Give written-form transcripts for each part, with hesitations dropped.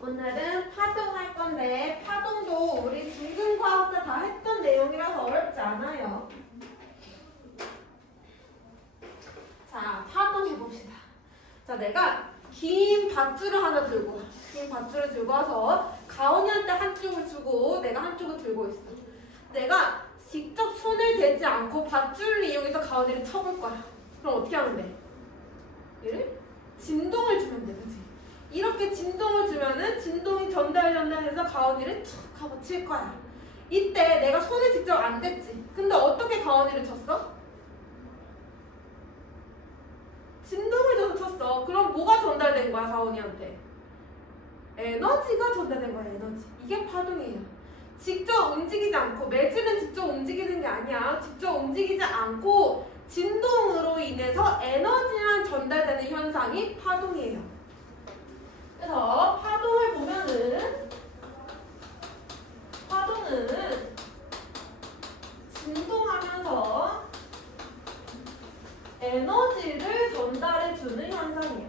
오늘은 파동 할 건데 파동도 우리 중등과학 때 다 했던 내용이라서 어렵지 않아요. 자, 파동 해봅시다. 자, 내가 긴 밧줄을 하나 들고 와서 가온이한테 한쪽을 주고 내가 한쪽을 들고 있어. 내가 직접 손을 대지 않고 밧줄을 이용해서 가온이를 쳐볼 거야. 그럼 어떻게 하면 돼? 얘를 진동을 주면 돼, 그치? 이렇게 진동을 주면은 진동이 전달해서 가온이를 툭 하고 칠 거야. 이때 내가 손을 직접 안 댔지. 근데 어떻게 가온이를 쳤어? 진동을 줘서 쳤어. 그럼 뭐가 전달된 거야, 가온이한테? 에너지가 전달된 거야, 에너지. 이게 파동이에요. 직접 움직이지 않고, 매질은 직접 움직이는 게 아니야. 직접 움직이지 않고 진동으로 인해서 에너지만 전달되는 현상이 파동이에요. 그래서 파동을 보면은 파동은 진동하면서 에너지를 전달해주는 현상이에요.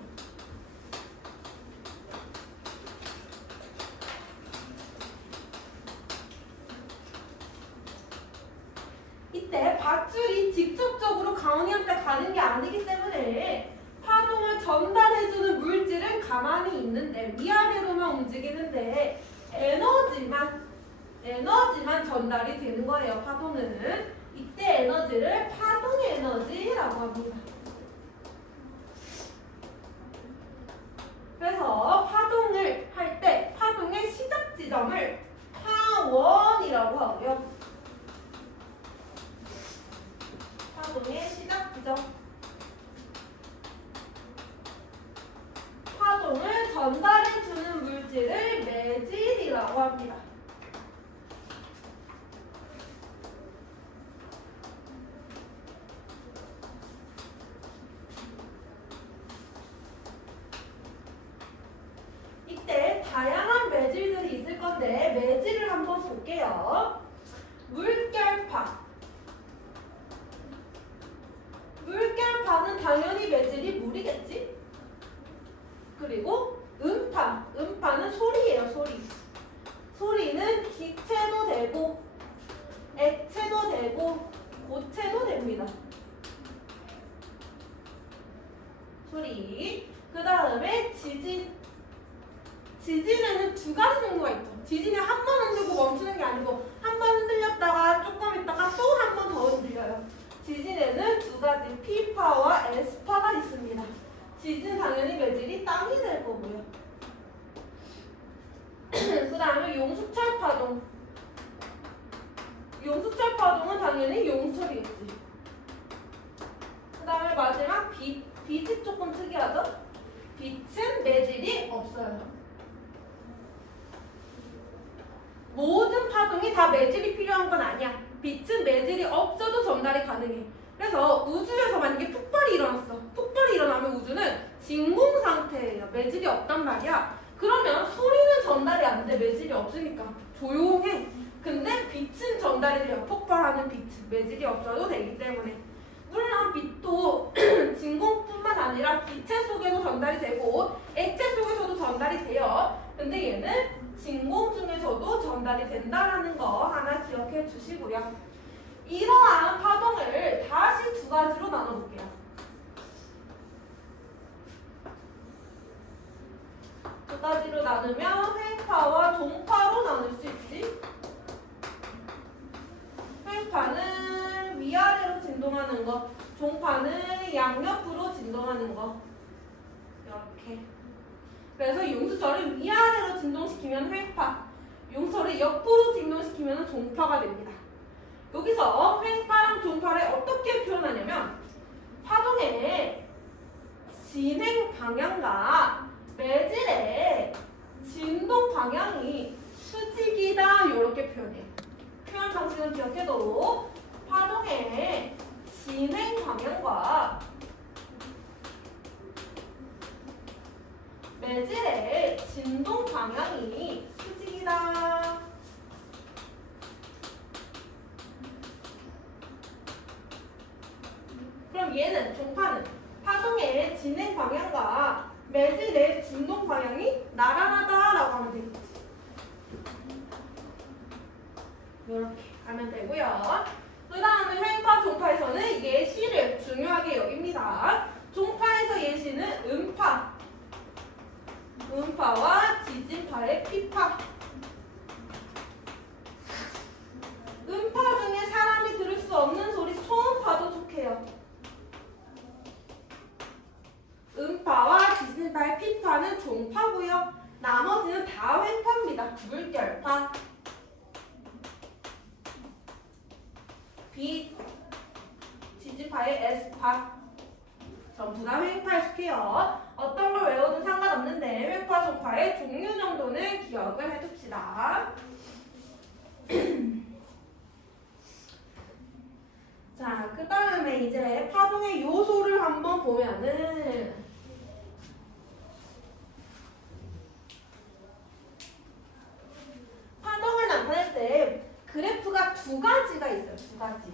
이때 밧줄이 직접적으로 가온이한테 가는 게 아니기 때문에 파동을 전달해주는 물질은 가만히 있는데 위아래로만 움직이는데 에너지만 전달이 되는 거예요. 파동은 이때 에너지를 파동의 에너지라고 합니다. 그래서 파동을 할 때 파동의 시작 지점을 파원이라고 하고요. 파동의 시작 지점. 파동을 전달해주는 물질을 매질이라고 합니다. 이때 다양한 매질들이 있을 건데 매질을 한번 볼게요. 물결파. 물결파는 당연히 매질이 물이겠지? 그리고 음파는 소리예요, 소리. 소리는 기체도 되고 액체도 되고 고체도 됩니다. 소리. 그 다음에 지진에는 두 가지 정도가 있죠. 지진에 한 번 흔들고 멈추는 게 아니고 한 번 흔들렸다가 조금 있다가 또 한 번 더 흔들려요. 지진에는 두 가지 P파와 S파가 있습니다. 지진 당연히 매질이 땅이 될 거고요. 그 다음에 용수철 파동. 용수철 파동은 당연히 용설이겠지. 그 다음에 마지막 빛이 조금 특이하죠? 빛은 매질이 없어요. 모든 파동이 다 매질이 필요한 건 아니야. 빛은 매질이 없어도 전달이 가능해. 그래서 우주에서 만약에 폭발이 일어났어. 폭발이 일어나면 우주는 진공 상태예요. 매질이 없단 말이야. 그러면 소리는 전달이 안 돼. 매질이 없으니까. 조용해. 근데 빛은 전달이 돼요. 폭발하는 빛은 매질이 없어도 되기 때문에. 물론 빛도 진공뿐만 아니라 기체 속에도 전달이 되고 액체 속에서도 전달이 돼요. 근데 얘는 진공 중에서도 전달이 된다는 거 하나 기억해 주시고요. 이러한 파동을 다시 두 가지로 나눠볼게요. 두 가지로 나누면 회파와 종파로 나눌 수 있지. 회파는 위아래로 진동하는 거, 종파는 양옆으로 진동하는 거. 이렇게. 그래서 용수철을 위아래로 진동시키면 회파, 용수철을 옆으로 진동시키면 종파가 됩니다. 여기서 회파랑 종파를 어떻게 표현하냐면 파동의 진행 방향과 매질의 진동 방향이 수직이다 이렇게 표현해요. 표현 방식은 기억해도 파동의 진행 방향과 매질의 진동 방향이 수직이다. 그럼 얘는 종파는 파동의 진행 방향과 매질의 진동 방향이 나란하다라고 하면 되고요. 그 다음에 회파, 종파에서는 예시를 중요하게 여깁니다. 종파에서 예시는 음파와 지진파의 피파. 음파 중에 사람이 들을 수 없는 소리 초음파도 속해요. 음파와 지진파의 피파는 종파고요. 나머지는 다 회파입니다. 물결파, 빛, 지진파의 S파 전부 다 회파에 속해요. 어떤 걸 외워도 상관없는데 회파, 종파의 종류 정도는 기억을 해둡시다. 자, 그 다음에 이제 파동의 요소를 한번 보면은 파동을 나타낼 때 그래프가 두 가지가 있어요. 두 가지.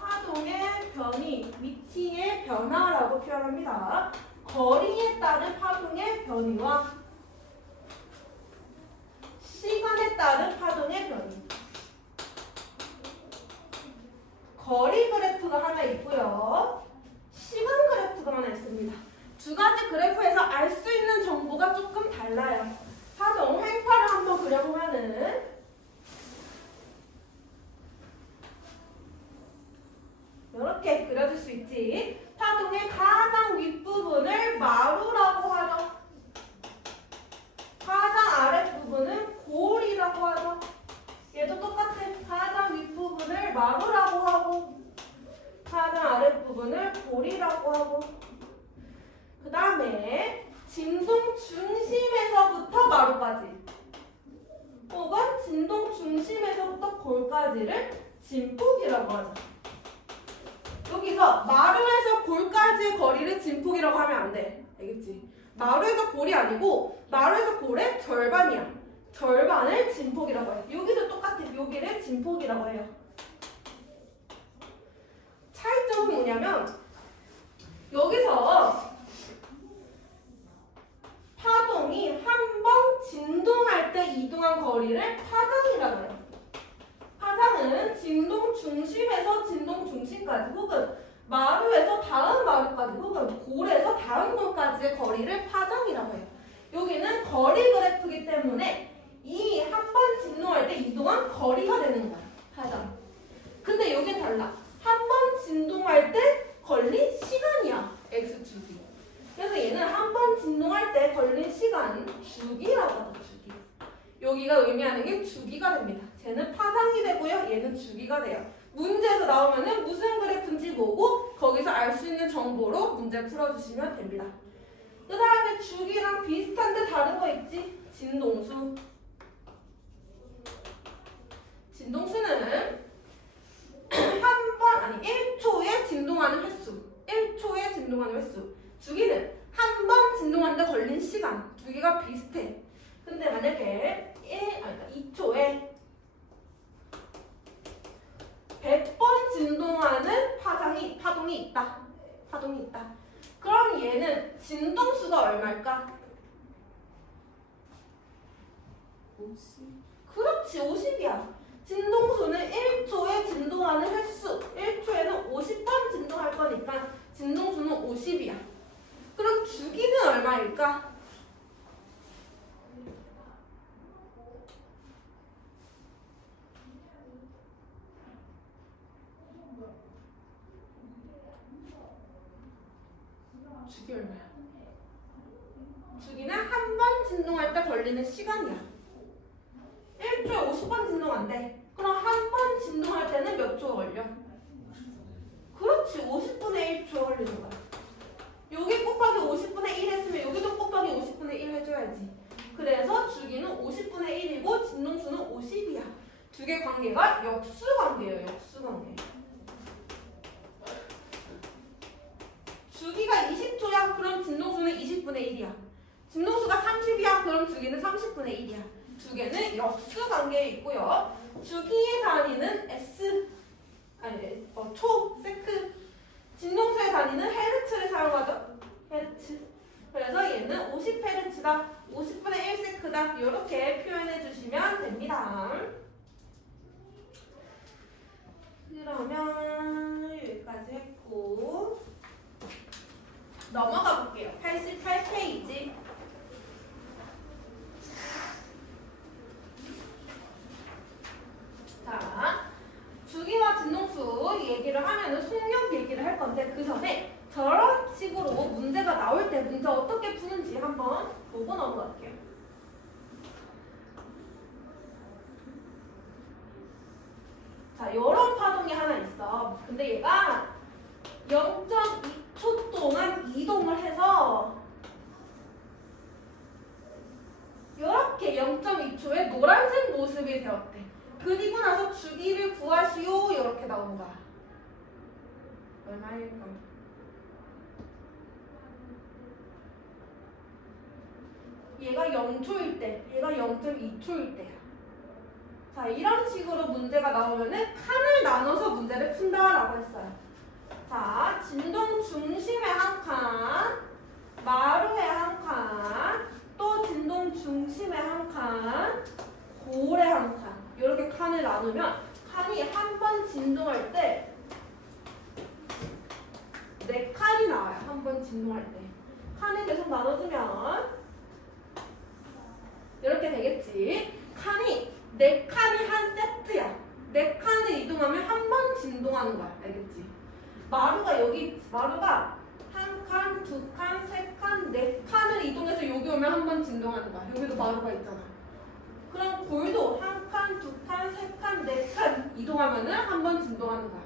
파동의 변이, 위치의 변화라고 표현합니다. 거리에 따른 파동의 변이와 시간에 따른 파동의 변이. 거리 그래프가 하나 있고요. 시간 그래프가 하나 있습니다. 두 가지 그래프에서 알 수 있는 정보가 조금 달라요. 파동, 횡파를 한번 그려보면은 이렇게 그려줄 수 있지. 파동의 가장 윗부분을 마루라고 하죠. 가장 아랫부분은 골이라고 하죠. 얘도 똑같아. 가장 윗부분을 마루라고 하고 가장 아랫부분을 골이라고 하고 그 다음에 진동 중심에서부터 마루까지 혹은 진동 중심에서부터 골까지를 진폭이라고 하죠. 여기서 마루에서 골까지의 거리를 진폭이라고 하면 안 돼. 알겠지? 마루에서 골이 아니고 마루에서 골의 절반이야. 절반을 진폭이라고 해요. 여기도 똑같아. 여기를 진폭이라고 해요. 차이점은 뭐냐면 여기서 파동이 한 번 진동할 때 이동한 거리를 파장이라고 해요. 파장은 진동 중심에서 진동 중심까지 혹은 마루에서 다음 마루까지 혹은 골에서 다음 골까지의 거리를 파장이라고 해요. 여기는 거리 그래프이기 때문에 이 한 번 진동할 때 이동한 거리가 되는 거야. 파장. 근데 여긴 달라. 한 번 진동할 때 걸린 시간이야. X축이. 그래서 얘는 한 번 진동할 때 걸린 시간 주기라고 하죠. 주기. 여기가 의미하는 게 주기가 됩니다. 쟤는 파장이 되고요. 얘는 주기가 돼요. 문제에서 나오면은 무슨 그래프인지 보고 거기서 알 수 있는 정보로 문제 풀어주시면 됩니다. 그 다음에 주기랑 비슷한데 다른 거 있지? 진동수. 진동수는 1초에 진동하는 횟수. 1초에 진동하는 횟수. 주기는 한 번 진동하는데 걸린 시간. 두 개가 비슷해. 근데 만약에 2초에 100번 진동하는 파동이 있다. 그럼 얘는 진동수가 얼마일까? 50. 그렇지, 50이야. 진동수는 1초에 진동하는 횟수. 1초에는 50번 진동할 거니까 진동수는 50이야. 그럼 주기는 얼마일까? 주기 얼마야? 주기는 한 번 진동할 때 걸리는 시간이야. 1초에 50번 진동한대. 그럼 한 번 진동할 때는 몇 초 걸려? 그렇지, 50분의 1초 걸리는 거야. 여기 곱하기 50분의 1 했으면 여기도 곱하기 50분의 1 해줘야지. 그래서 주기는 50분의 1이고 진동수는 50이야. 두 개 관계가 역수관계예요. 역수관계. 주기가 20초야. 그럼 진동수는 20분의 1이야. 진동수가 30이야. 그럼 주기는 30분의 1이야. 두 개는 역수관계에 있고요. 주기의 단위는 초, 세크. 진동수의 단위는 헤르츠를 사용하죠. 헤르츠. 그래서 그래서 얘는 50Hz다, 50분의 1세크다 이렇게 표현해 주시면 됩니다. 그러면 여기까지 했고 넘어가 볼게요. 88페이지. 자, 주기와 진동수 얘기를 하면은 속력 얘기를 할 건데 그 전에 저런 식으로 문제가 나올 때 문제 어떻게 푸는지 한번 보고 넘어갈게요. 자, 이런 파동이 하나 있어. 근데 얘가 0.2초 동안 이동을 해서 이렇게 0.2초에 노란색 모습이 되었대. 그리고 나서 주기를 구하시오 이렇게 나온 거야. 얼마일까? 얘가 0초일 때, 얘가 0.2초일 때야. 자, 이런 식으로 문제가 나오면은 칸을 나눠서 문제를 푼다라고 했어요. 자, 진동 중심에 한 칸, 마루에 한 칸, 또 진동 중심에 한 칸, 골에 한 칸. 이렇게 칸을 나누면 칸이 한 번 진동할 때 4칸이 나와요. 한 번 진동할 때. 칸이 계속 나눠주면 이렇게 되겠지. 칸이 4칸이 한 세트야. 4칸을 이동하면 한 번 진동하는 거야. 알겠지? 마루가 여기 있지. 마루가 한 칸, 2칸, 3칸, 4칸을 이동해서 여기 오면 한 번 진동하는 거야. 여기도 마루가 있잖아. 그럼 골도 한 칸, 2칸, 3칸, 4칸 이동하면은 한 번 진동하는 거야.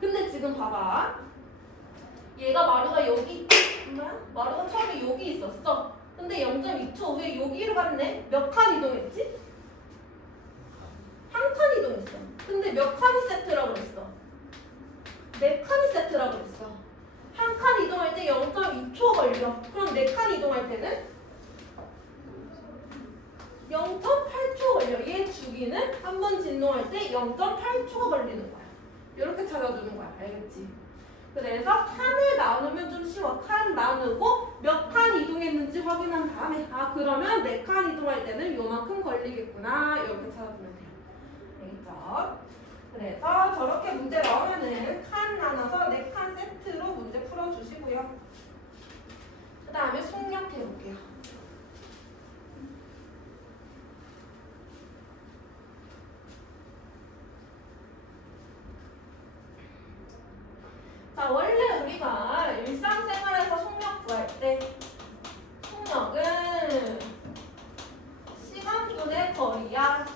근데 지금 봐봐. 얘가 마루가 여기, 마루가 처음에 여기 있었어. 근데 0.2초 후에 여기로 갔네? 몇 칸 이동했지? 한 칸 이동했어. 근데 몇 칸이 세트라고 그랬어? 4칸이 세트라고 그랬어. 한 칸 이동할 때 0.2초 걸려. 그럼 4칸 이동할 때는 0.8초 걸려. 얘 주기는 한 번 진동할 때 0.8초가 걸리는 거야. 이렇게 찾아주는 거야. 알겠지? 그래서 칸을 나누면 좀 쉬워. 칸 나누고 몇 칸 이동했는지 확인한 다음에 아 그러면 4칸 이동할 때는 요만큼 걸리겠구나. 이렇게 찾아주면 돼요. 알겠죠? 그래서 저렇게 문제 나오면은 칸 나눠서 4칸 세트로 문제 풀어주시고요. 그 다음에 속력 해볼게요. 자, 원래 우리가 일상생활에서 속력 구할 때 속력은 시간분의 거리야.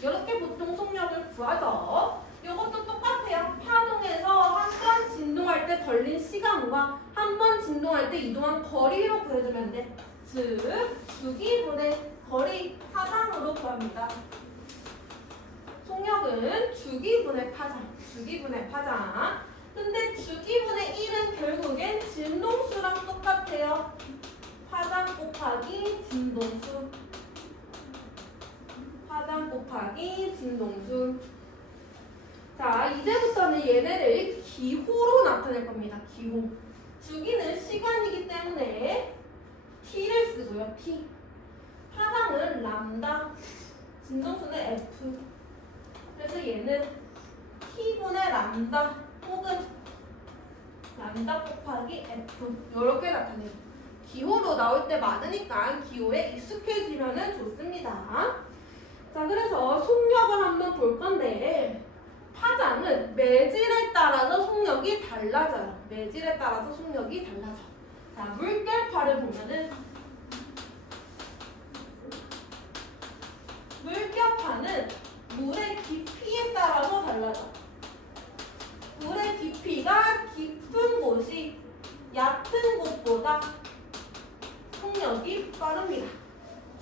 이렇게 보통 속력을 구하죠. 이것도 똑같아요. 파동에서 한 번 진동할 때 걸린 시간과 한 번 진동할 때 이동한 거리로 구해주면 돼. 즉, 주기분의 거리 파장으로 구합니다. 속력은 주기분의 파장. 주기분의 파장. 근데 주기분의 1은 결국엔 진동수랑 똑같아요. 파장 곱하기 진동수. 파장 곱하기 진동수. 자, 이제부터는 얘네를 기호로 나타낼 겁니다. 기호. 주기는 시간이기 때문에 t를 쓰고요. t. 파장은 람다. 진동수는 f. 그래서 얘는 t분의 람다 혹은 람다 곱하기 f. 이렇게 나타내요. 기호로 나올 때 많으니까 기호에 익숙해지면 좋습니다. 자, 그래서 속력을 한번 볼 건데 파장은 매질에 따라서 속력이 달라져요. 매질에 따라서 속력이 달라져. 자, 물결파를 보면은 물결파는 물의 깊이에 따라서 달라져. 물의 깊이가 깊은 곳이 얕은 곳보다 속력이 빠릅니다.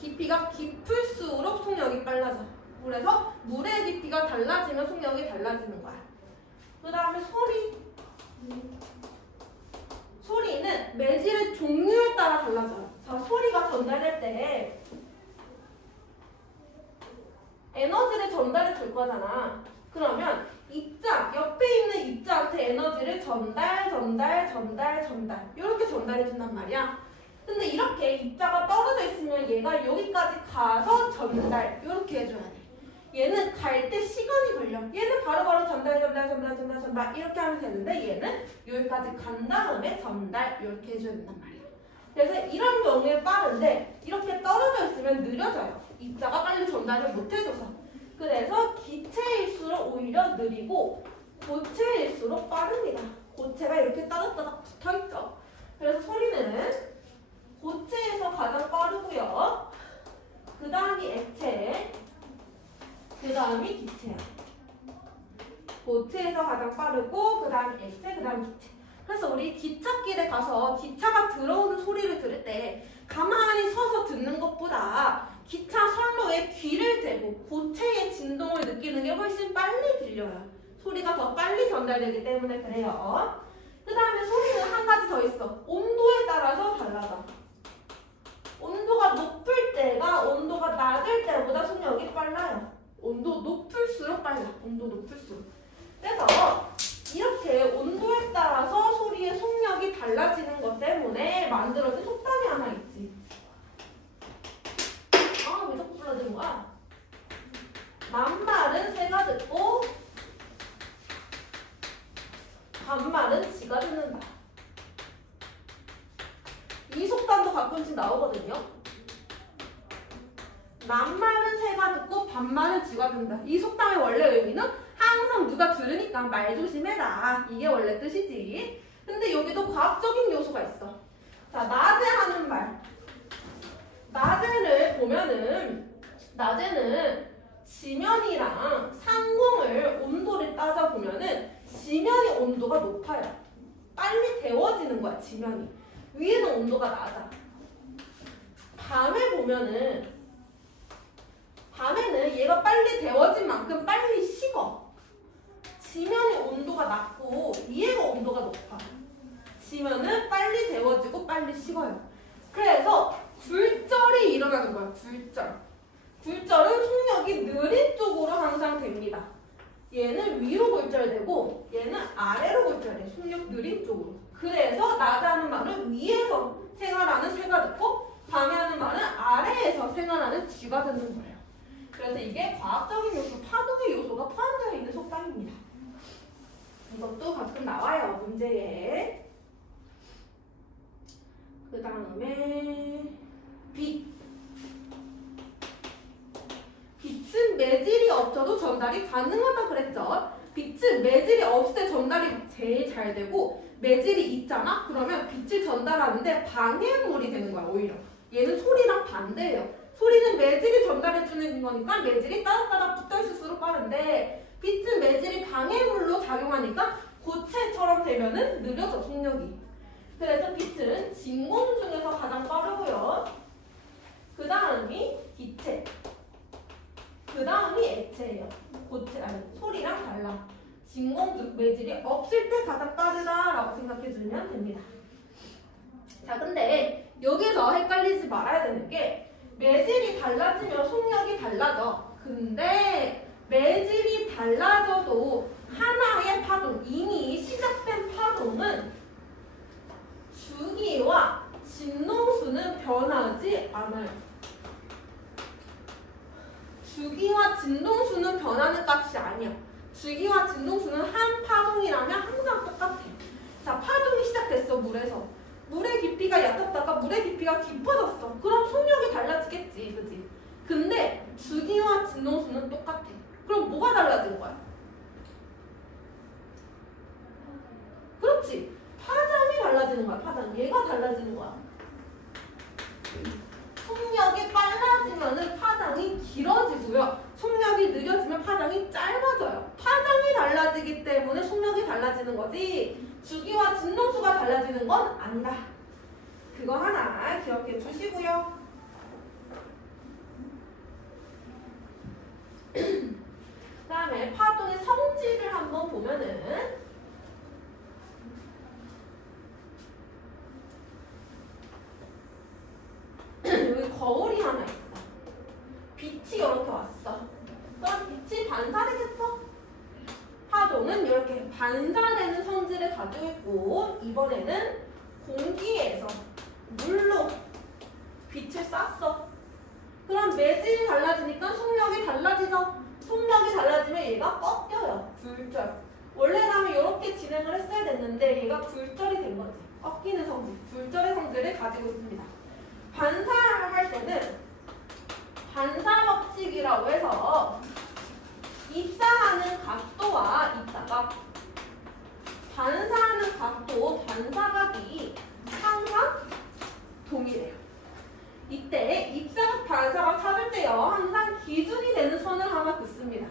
깊이가 깊을수록 속력이 빨라져. 그래서 물의 깊이가 달라지면 속력이 달라지는 거야. 그 다음에 소리. 소리는 매질의 종류에 따라 달라져요. 자, 소리가 전달될 때 에너지를 전달해 줄 거잖아. 그러면 입자, 옆에 있는 입자한테 에너지를 전달 이렇게 전달해 준단 말이야. 근데 이렇게 입자가 떨어져 있으면 얘가 여기까지 가서 전달 이렇게 해줘야 돼. 얘는 갈 때 시간이 걸려. 얘는 바로바로 전달 이렇게 하면 되는데 얘는 여기까지 간 다음에 전달 이렇게 해줘야 된단 말이야. 그래서 이런 경우에 빠른데 이렇게 떨어져 있으면 느려져요. 입자가 빨리 전달을 못 해줘서. 그래서 기체일수록 오히려 느리고 고체일수록 빠릅니다. 고체가 이렇게 따닥따닥 붙어있죠. 그래서 소리는 고체에서 가장 빠르고요. 그 다음이 액체, 그 다음이 기체야. 고체에서 가장 빠르고 그 다음이 액체, 그 다음이 기체. 그래서 우리 기찻길에 가서 기차가 들어오는 소리를 들을 때 가만히 서서 듣는 것보다 기차 선로에 귀를 대고 고체의 진동을 느끼는 게 훨씬 빨리 들려요. 소리가 더 빨리 전달되기 때문에 그래요. 그 다음에 소리는 한 가지 더 있어. 온도에 따라서 달라져. 온도가 높을 때가 온도가 낮을 때보다 속력이 빨라요. 온도 높을수록 빨라. 온도 높을수록. 그래서 이렇게 온도에 따라서 소리의 속력이 달라지는 것 때문에 만들어진 속담이 하나 있지. 아, 왜 자꾸 불러드는 거야? 낱말은 새가 듣고 반말은 쥐가 듣는다. 이 속담도 가끔씩 나오거든요. 낱말은 새가 듣고 반말은 쥐가 듣는다. 이 속담의 원래 의미는 항상 누가 들으니까 말 조심해라. 이게 원래 뜻이지. 근데 여기도 과학적인 요소가 있어. 자, 낮에 하는 말. 낮에를 보면은 낮에는 지면이랑 상공을 온도를 따져보면은 지면이 온도가 높아요. 빨리 데워지는 거야, 지면이. 위에는 온도가 낮아. 밤에 보면은 밤에는 얘가 빨리 데워진 만큼 빨리 식어. 지면이 온도가 낮고 위에가 온도가 높아. 지면은 빨리 데워지고 빨리 식어요. 그래서 굴절이 일어나는 거야. 굴절. 굴절은 속력이 느린 쪽으로 항상 됩니다. 얘는 위로 굴절되고 얘는 아래로 굴절돼. 속력 느린 쪽으로. 그래서 낮에 하는 말은 위에서 생활하는 새가 듣고 밤에 하는 말은 아래에서 생활하는 쥐가 듣는 거예요. 그래서 이게 과학적인 요소, 파동의 요소가 포함되어 있는 속담입니다. 이것도 가끔 나와요, 문제에. 그 다음에 빛. 빛은 매질이 없어도 전달이 가능하다 그랬죠. 빛은 매질이 없을 때 전달이 제일 잘 되고 매질이 있잖아? 그러면 빛을 전달하는데 방해물이 되는 거야, 오히려. 얘는 소리랑 반대예요. 소리는 매질이 전달해주는 거니까 매질이 따닥따닥 붙어있을수록 빠른데 빛은 매질이 방해물로 작용하니까 고체처럼 되면은 느려져, 속력이. 그래서 빛은 진공 중에서 가장 빠르고요. 그 다음이 기체. 그 다음이 액체예요. 고체, 아니, 소리랑 달라. 진공 중 매질이 없을 때 가장 빠르다라고 생각해주면 됩니다. 자, 근데 여기서 헷갈리지 말아야 되는 게 매질이 달라지면 속력이 달라져. 근데 매질이 달라져도 하나의 파동, 이미 시작된 파동은 주기와 진동수는 변하지 않아요. 주기와 진동수는 변하는 값이 아니야. 주기와 진동수는 한 파동이라면 항상 똑같아. 자, 파동이 시작됐어, 물에서. 물의 깊이가 얕았다가 물의 깊이가 깊어졌어. 그럼 속력이 달라지겠지, 그지? 근데 주기와 진동수는 똑같아. 그럼 뭐가 달라진 거야? 그렇지. 파장이 달라지는 거야, 파장. 얘가 달라지는 거야. 속력이 빨라지면 파장이 길어지고요. 속력이 느려지면 파장이 짧아져요. 파장이 달라지기 때문에 속력이 달라지는 거지 주기와 진동수가 달라지는 건 아니다. 그거 하나 기억해 주시고요. 그 다음에 파동의 성질을 한번 보면은 여기 거울이 하나 있어. 빛이 이렇게 왔어. 그럼 빛이 반사되겠죠? 파동은 이렇게 반사되는 성질을 가지고 있고 이번에는 공기에서 물로 빛을 쐈어. 그럼 매질이 달라지니까 속력이 달라지죠. 속력이 달라지면 얘가 꺾여요. 굴절. 원래라면 이렇게 진행을 했어야 됐는데 얘가 굴절이 된 거지. 꺾이는 성질, 굴절의 성질을 가지고 있습니다. 반사를 할 때는 반사 법칙이라고 해서 입사하는 각도와 입사각, 반사하는 각도, 반사각이 항상 동일해요. 이때 입사각, 반사각 찾을 때요, 항상 기준이 되는 선을 하나 긋습니다.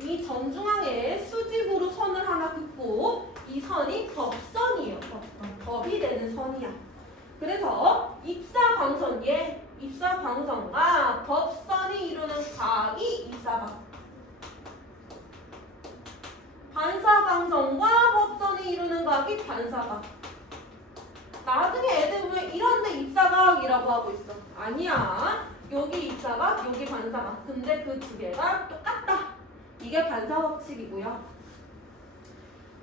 이 전중앙에 수직으로 선을 하나 긋고 이 선이 덥선이에요. 덥이 되는 선이야. 그래서 입사광선, 입사광선과 덥선이 이루는 각이 입사각, 반사광선과 덥선이 이루는 각이 반사각. 나중에 애들 보면 이런데 입사각이라고 하고 있어. 아니야. 여기 입사각, 여기 반사각. 근데 그 두 개가 똑같다. 이게 반사 법칙이고요.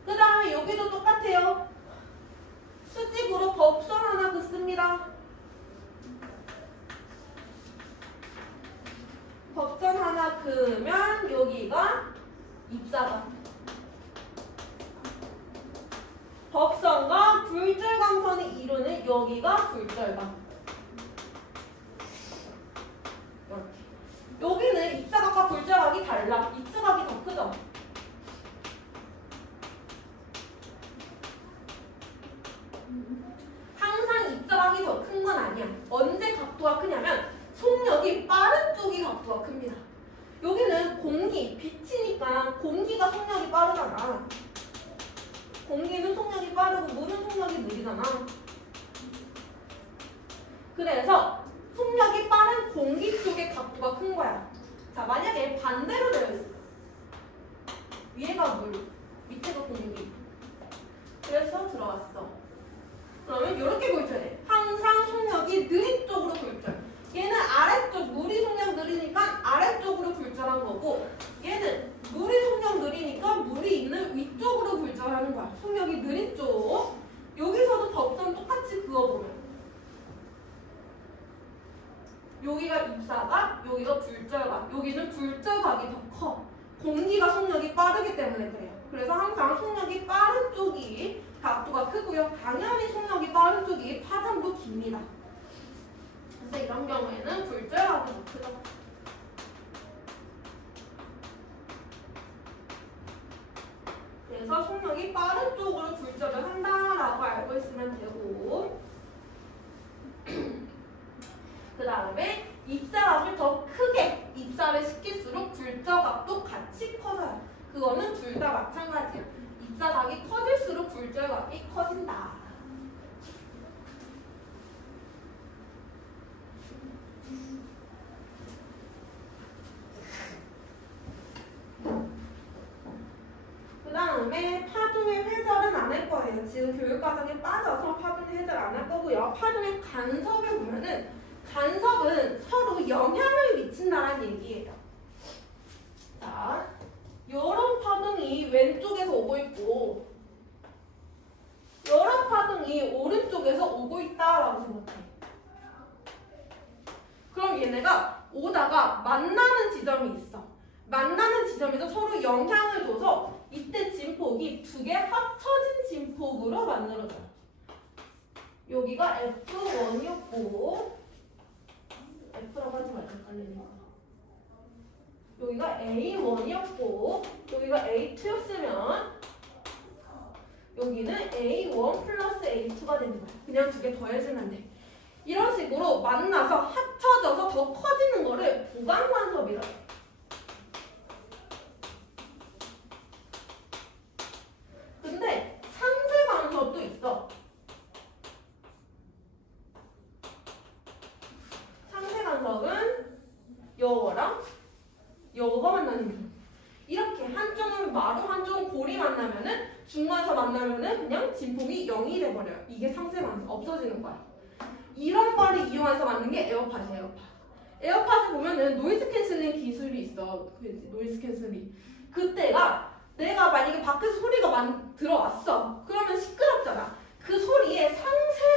그 다음에 여기도 똑같아요. 수직으로 덥선 하나 긋습니다. 덥선 하나 그으면 여기가 입사각. 덥선과 굴절광선이 이루는 여기가 굴절각. 이렇게. 여기는 입사각과 굴절각이 달라. 입사각이 더 크죠? 항상 입사각이 더 큰 건 아니야. 언제 각도가 크냐면 속력이 빠른 쪽이 각도가 큽니다. 여기는 공기, 빛이니까 공기가 속력이 빠르잖아. 공기는 속력이 빠르고 물은 속력이 느리잖아. 그래서 속력이 빠른 공기 쪽의 각도가 큰 거야. 자, 만약에 반대로 되어 있어. 위에가 물, 밑에가 공기. 그래서 들어왔어. 그러면 이렇게 굴절해 돼. 항상 속력이 느린 쪽으로 굴절. 얘는 아래쪽, 물이 속력 느리니까 아래쪽으로 굴절한 거고, 얘는 물이 속력 느리니까 물이 있는 위쪽으로 굴절하는 거야. 속력이 느린 쪽. 여기서도 덥선 똑같이 그어보면 여기가 입사각, 여기가 굴절각. 여기는 굴절각이 더 커. 공기가 속력이 빠르기 때문에 그래요. 그래서 항상 속력이 빠른 쪽이 각도가 크고요. 당연히 속력이 빠른 쪽이 파장도 깁니다. 그래서 이런 경우에는 굴절각이 더 크죠. 그래서 속력이 빠른 쪽으로 굴절을 한다라고 알고 있으면 되고, 그 다음에 입사각을 더 크게 입사를 시킬수록 굴절각도 같이 커져요. 그거는 둘 다 마찬가지야. 입사각이 커질수록 굴절각이 커진다. 그 다음에 파동의 회절은 안 할 거예요. 지금 교육과정에 빠져서 파동의 회절 안 할 거고요. 파동의 간섭을 보면은 간섭은 서로 영향을 미친다는 얘기예요. 자, 이런 파동이 왼쪽에서 오고 있고 이런 파동이 오른쪽에서 오고 있다라고 생각해. 그럼 얘네가 오다가 만나는 지점이 있어. 만나는 지점에서 서로 영향을 줘서 이때 진폭이 두 개 합쳐진 진폭으로 만들어져요. 여기가 F1이었고, F라고 하지 말자, 헷갈리니까. 여기가 A1이었고, 여기가 A2였으면 여기는 A1 플러스 A2가 되는 거야. 그냥 두 개 더해주면 돼. 이런 식으로 만나서 합쳐져서 더 커지는 거를 보강간섭이라고 해. 근데 상쇄간섭도 있어. 상쇄간섭은 요거랑 요거가 만나는 거. 이렇게 한쪽은 마루, 한쪽은 골이 만나면은 중간에서 만나면은 그냥 진폭이 0이 돼버려요. 이게 상쇄간섭 없어지는 거야. 이런 거를 이용해서 만든 게 에어팟이에요. 에어팟을 보면은 노이즈 캔슬링 기술이 있어. 그치? 노이즈 캔슬링. 그때가 내가 만약에 밖에서 소리가 들어왔어. 그러면 시끄럽잖아. 그 소리에 상쇄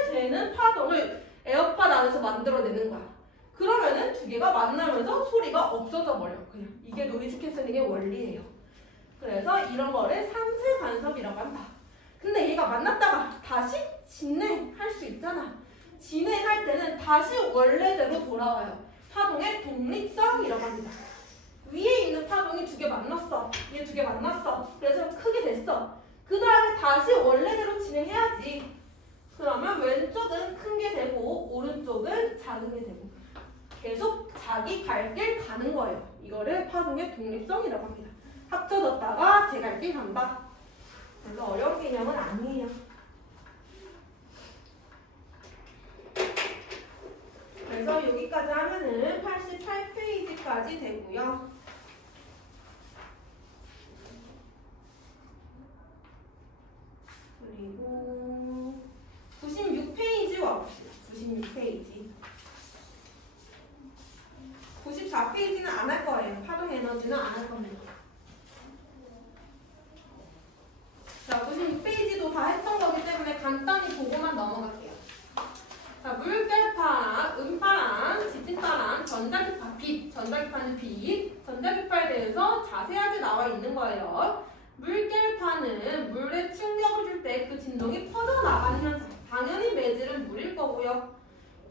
써버려. 그냥 이게 노이즈 캔슬링의 원리예요. 그래서 이런 거를 상쇄 간섭이라고 한다. 근데 얘가 만났다가 다시 진행할 수 있잖아. 진행할 때는 다시 원래대로 돌아와요. 파동의 독립성이라고 합니다. 위에 있는 파동이 두 개 만났어. 얘 두 개 만났어. 그래서 크게 됐어. 그 다음에 다시 원래대로 진행해야지. 그러면 왼쪽은 큰 게 되고 오른쪽은 작은 게 되고 계속 자기 갈 길 가는 거예요. 이거를 파동의 독립성이라고 합니다. 합쳐졌다가 제 갈 길 간다. 별로 어려운 개념은 아니에요. 그래서 여기까지 하면은 88페이지까지 되고요. 그리고 96페이지 와봅시다. 96페이지. 94페이지는 안 할 거예요. 파동 에너지는 안 할 겁니다. 자, 96페이지도 다 했던 거기 때문에 간단히 보고만 넘어갈게요. 자, 물결파, 음파랑 지진파랑 전자기파, 빛, 전자기파는 빛, 전자기파에 대해서 자세하게 나와 있는 거예요. 물결파는 물에 충격을 줄 때 그 진동이 퍼져나가는 현상. 당연히 매질은 물일 거고요.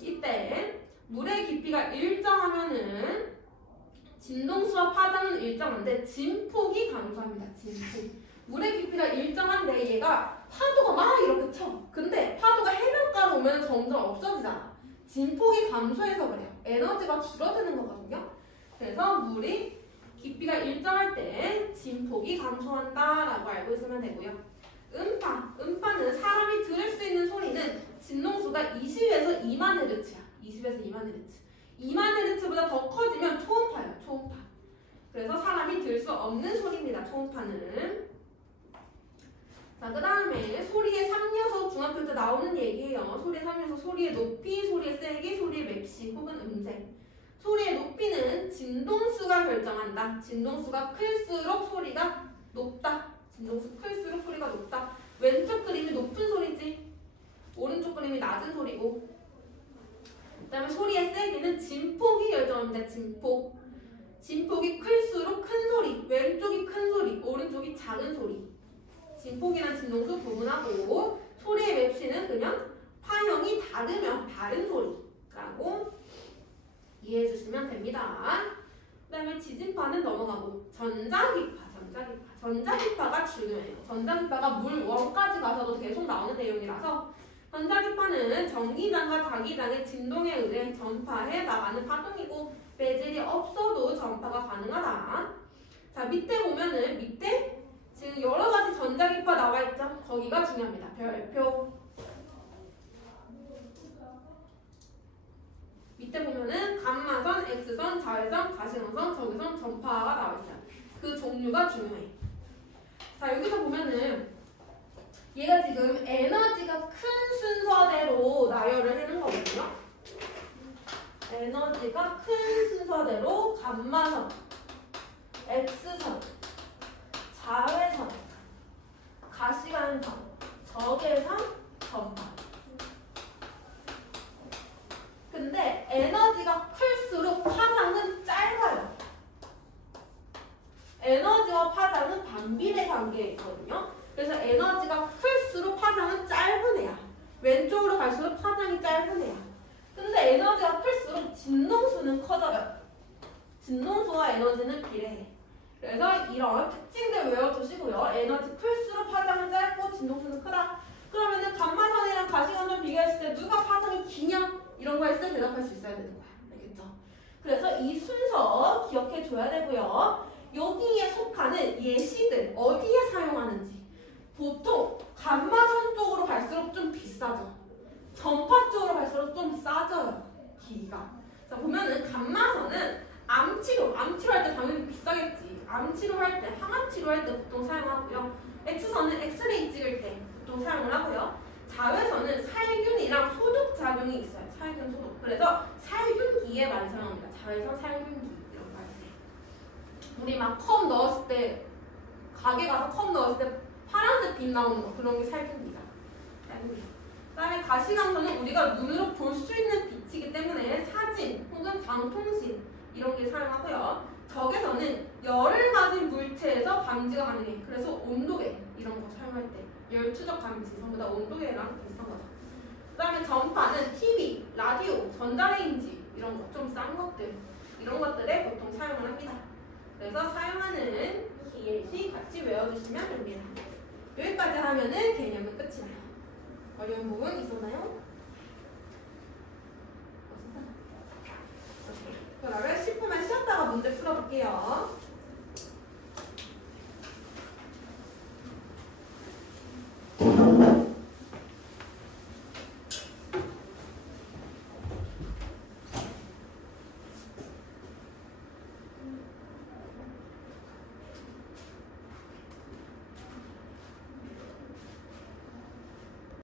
이때 물의 깊이가 일정하면은 진동수와 파장은 일정한데 진폭이 감소합니다. 진폭. 물의 깊이가 일정한데 얘가 파도가 막 이렇게 쳐. 근데 파도가 해변가로 오면 점점 없어지잖아. 진폭이 감소해서 그래요. 에너지가 줄어드는 거거든요. 그래서 물이 깊이가 일정할 때 진폭이 감소한다라고 알고 있으면 되고요. 음파는 사람이 들을 수 있는 소리는 진동수가 20에서 2만 헤르츠야. 20에서 2만 헤르츠. 2만 헤르츠보다 더 커지면 초음파예요. 초음파. 그래서 사람이 들을 수 없는 소리입니다. 초음파는. 자, 그 다음에 소리의 3요소 중학교 때 나오는 얘기예요. 소리의 3요소, 소리의 높이, 소리의 세기, 소리의 맵시 혹은 음색. 소리의 높이는 진동수가 결정한다. 진동수가 클수록 소리가 높다. 진동수 클수록 소리가 높다. 왼쪽 그림이 높은 소리지. 오른쪽 그림이 낮은 소리고. 그 다음에 소리의 세기는 진폭이 결정합니다. 진폭. 진폭이 클수록 큰 소리. 왼쪽이 큰 소리, 오른쪽이 작은 소리. 진폭이란 진동수 구분하고 소리의 맵시는 그냥 파형이 다르면 다른 소리라고 이해해 주시면 됩니다. 그 다음에 지진파는 넘어가고 전자기파가 중요해요. 전자기파가 물 원까지 가서도 계속 나오는 내용이라서 전자기파는 전기장과 자기장의 진동에 의해 전파해 나가는 파동이고 매질이 없어도 전파가 가능하다. 자, 밑에 보면은 밑에 지금 여러 가지 전자기파 나와 있죠? 거기가 중요합니다. 별표. 밑에 보면은 감마선, X선, 자외선, 가시광선, 적외선, 전파가 나와 있어요. 그 종류가 중요해. 자, 여기서 보면은 얘가 지금 에너지가 큰 순서대로 나열을 해놓은 거거든요. 에너지가 큰 순서대로 감마선, X선, 자외선, 가시광선, 적외선, 전파. 근데 에너지가 클수록 파장은 짧아요. 에너지와 파장은 반비례 관계에 있거든요. 그래서 에너지가 클수록 파장은 짧은 애야. 왼쪽으로 갈수록 파장이 짧은 애야. 근데 에너지가 클수록 진동수는 커져요. 진동수와 에너지는 비례해. 그래서 이런 특징들 외워두시고요. 에너지 클수록 파장은 짧고 진동수는 크다. 그러면은 감마선이랑 가시광선 비교했을 때 누가 파장이 기냐? 이런 거 했을 때 대답할 수 있어야 되는 거야. 알겠죠? 그래서 이 순서 기억해줘야 되고요. 여기에 속하는 예시들 어디에 사용하는지. 보통 감마선 쪽으로 갈수록 좀 비싸죠. 전파 쪽으로 갈수록 좀 싸져요. 기기가. 자, 보면은 감마선은 암치료할 때 당연히 비싸겠지. 암치료할 때, 항암치료할 때 보통 사용하고요. X선은 엑스레이 찍을 때 보통 사용을 하고요. 자외선은 살균이랑 소독작용이 있어요. 살균, 소독. 그래서 살균기에 많이 사용합니다. 자외선 살균기 이런 거 할 때. 우리 막 컵 넣었을 때, 가게 가서 컵 넣었을 때 파란색 빛 나오는 거, 그런 게 살균기잖아. 살균기. 그 다음에 가시광선은 우리가 눈으로 볼 수 있는 빛이기 때문에 사진 혹은 방통신 이런 게 사용하고요. 적에서는 열을 가진 물체에서 감지가 가능해. 그래서 온도계 이런 거 사용할 때 열 추적 감지 전부 다 온도계랑 비슷한 거죠. 그 다음에 전파는 TV, 라디오, 전자레인지 이런 거 좀 싼 것들 이런 것들에 보통 사용을 합니다. 그래서 사용하는 TLC 같이 외워주시면 됩니다. 여기까지 하면은 개념은 끝이 나요. 어려운 부분 있었나요? 그러면 10분만 쉬었다가 문제 풀어볼게요.